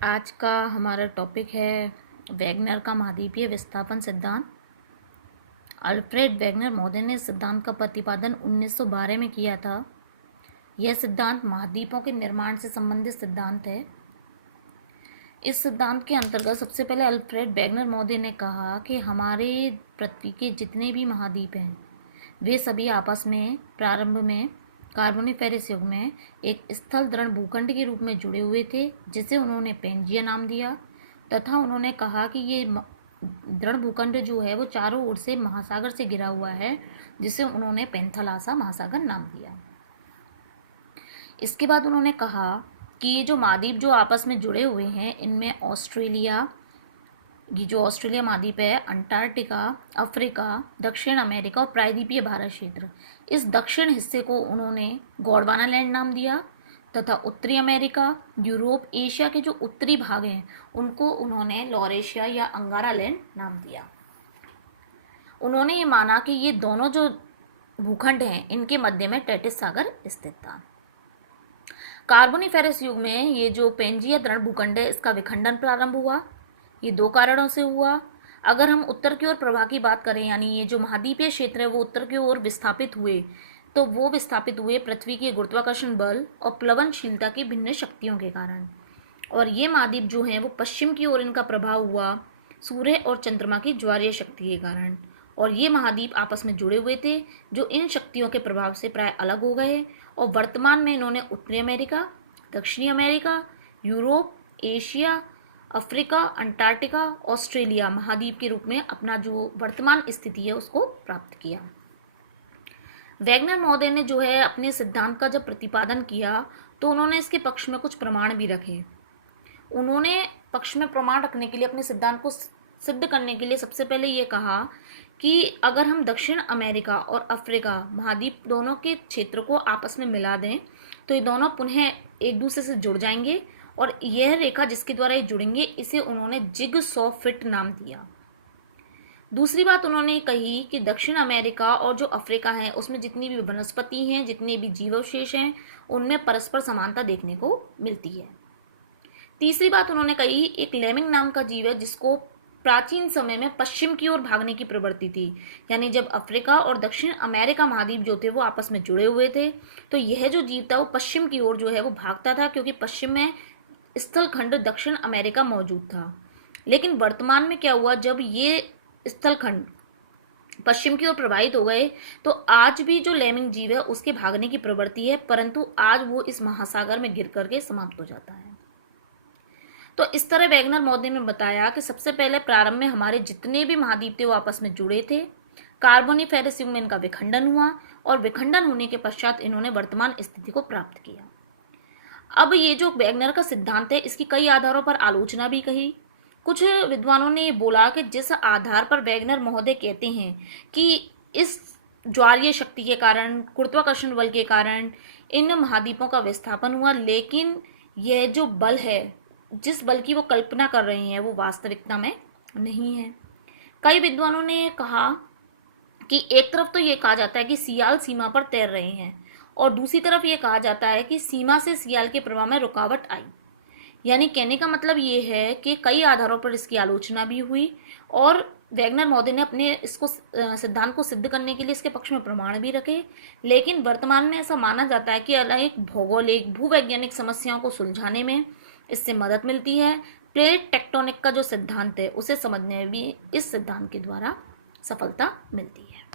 आज का हमारा टॉपिक है वैगनर का महाद्वीपीय विस्थापन सिद्धांत। अल्फ्रेड वैगनर महोदय ने इस सिद्धांत का प्रतिपादन 1912 में किया था। यह सिद्धांत महाद्वीपों के निर्माण से संबंधित सिद्धांत है। इस सिद्धांत के अंतर्गत सबसे पहले अल्फ्रेड वैगनर महोदय ने कहा कि हमारे पृथ्वी के जितने भी महाद्वीप हैं वे सभी आपस में प्रारंभ में कार्बोनिफेरस युग में एक स्थल दृढ़ भूखंड के रूप में जुड़े हुए थे, जिसे उन्होंने पेंजिया नाम दिया। तथा उन्होंने कहा कि ये दृढ़ भूखंड जो है वो चारों ओर से महासागर से घिरा हुआ है, जिसे उन्होंने पेंथलासा महासागर नाम दिया। इसके बाद उन्होंने कहा कि ये जो महाद्वीप जो आपस में जुड़े हुए हैं, इनमें ऑस्ट्रेलिया, ये जो ऑस्ट्रेलिया महाद्वीप है, अंटार्कटिका, अफ्रीका, दक्षिण अमेरिका और प्रायद्वीपीय भारत क्षेत्र, इस दक्षिण हिस्से को उन्होंने गोंडवाना लैंड नाम दिया। तथा उत्तरी अमेरिका, यूरोप, एशिया के जो उत्तरी भाग हैं उनको उन्होंने लॉरेशिया या अंगारा लैंड नाम दिया। उन्होंने ये माना कि ये दोनों जो भूखंड हैं इनके मध्य में टेटिस सागर स्थित था। कार्बोनिफेरस युग में ये जो पेंजिया दृढ़ भूखंड है इसका विखंडन प्रारंभ हुआ। ये दो कारणों से हुआ। अगर हम उत्तर की ओर प्रवाह की बात करें, यानी ये जो महाद्वीपीय क्षेत्र है वो उत्तर की ओर विस्थापित हुए, तो वो विस्थापित हुए पृथ्वी के गुरुत्वाकर्षण बल और प्लवनशीलता की भिन्न शक्तियों के कारण। और ये महाद्वीप जो हैं वो पश्चिम की ओर इनका प्रभाव हुआ सूर्य और चंद्रमा की ज्वारीय शक्ति के कारण। और ये महाद्वीप आपस में जुड़े हुए थे जो इन शक्तियों के प्रभाव से प्राय अलग हो गए, और वर्तमान में इन्होंने उत्तरी अमेरिका, दक्षिणी America, Europe, Asia, Africa, Antarctica, Australia महाद्वीप के रूप में अपना जो वर्तमान स्थिति है उसको प्राप्त किया। वैगनर महोदय ने जो है अपने सिद्धांत का जब प्रतिपादन किया तो उन्होंने इसके पक्ष में कुछ प्रमाण भी रखे। उन्होंने पक्ष में प्रमाण रखने के लिए, अपने सिद्धांत को सिद्ध करने के लिए सबसे पहले ये कहा कि अगर हम दक्षिण अमेरिका और अफ्रीका महाद्वीप दोनों के क्षेत्र को आपस में मिला दें तो ये दोनों पुनः एक दूसरे से जुड़ जाएंगे, और यह रेखा जिसके द्वारा ये जुड़ेंगे इसे उन्होंने जिगसॉ फिट नाम दिया। दूसरी बात उन्होंने कही कि दक्षिण अमेरिका और जो अफ्रीका है उसमें जितनी भी वनस्पति हैं, जितने भी जीवावशेष हैं, उनमें परस्पर समानता देखने को मिलती है। तीसरी बात उन्होंने कही, एक लेमिंग नाम का जीव है जिसको प्राचीन समय में पश्चिम की ओर भागने की प्रवृत्ति थी। यानी जब अफ्रीका और दक्षिण अमेरिका महाद्वीप जो थे वो आपस में जुड़े हुए थे तो यह जो जीव था वो पश्चिम की ओर जो है वो भागता था, क्योंकि पश्चिम में स्थल खंड दक्षिण अमेरिका मौजूद था। लेकिन वर्तमान में क्या हुआ, जब ये स्थल खंड पश्चिम की ओर प्रवाहित हो गए तो आज भी जो लेमिंग जीव है उसके भागने की प्रवृत्ति है, परंतु आज वो इस महासागर में गिर करके समाप्त हो जाता है। तो इस तरह वैगनर महोदय ने बताया कि सबसे पहले प्रारंभ में हमारे जितने भी महाद्वीप थे वो आपस में जुड़े थे। कार्बोनिफेरस युग में इनका विखंडन हुआ, और विखंडन होने के पश्चात इन्होंने वर्तमान स्थिति को प्राप्त किया। अब ये जो वैगनर का सिद्धांत है इसकी कई आधारों पर आलोचना भी कही। कुछ विद्वानों ने ये बोला कि जिस आधार पर वैगनर महोदय कहते हैं कि इस ज्वारीय शक्ति के कारण, गुरुत्वाकर्षण बल के कारण इन महाद्वीपों का विस्थापन हुआ, लेकिन यह जो बल है, जिस बल की वो कल्पना कर रहे हैं वो वास्तविकता में नहीं है। कई विद्वानों ने कहा कि एक तरफ तो ये कहा जाता है कि सियाल सीमा पर तैर रहे हैं, और दूसरी तरफ ये कहा जाता है कि सीमा से सियाल के प्रवाह में रुकावट आई। यानी कहने का मतलब ये है कि कई आधारों पर इसकी आलोचना भी हुई, और वैगनर महोदय ने अपने इसको सिद्धांत को सिद्ध करने के लिए इसके पक्ष में प्रमाण भी रखे। लेकिन वर्तमान में ऐसा माना जाता है कि अनेक भौगोलिक भूवैज्ञानिक समस्याओं को सुलझाने में इससे मदद मिलती है। प्लेट टेक्टोनिक का जो सिद्धांत है उसे समझने में भी इस सिद्धांत के द्वारा सफलता मिलती है।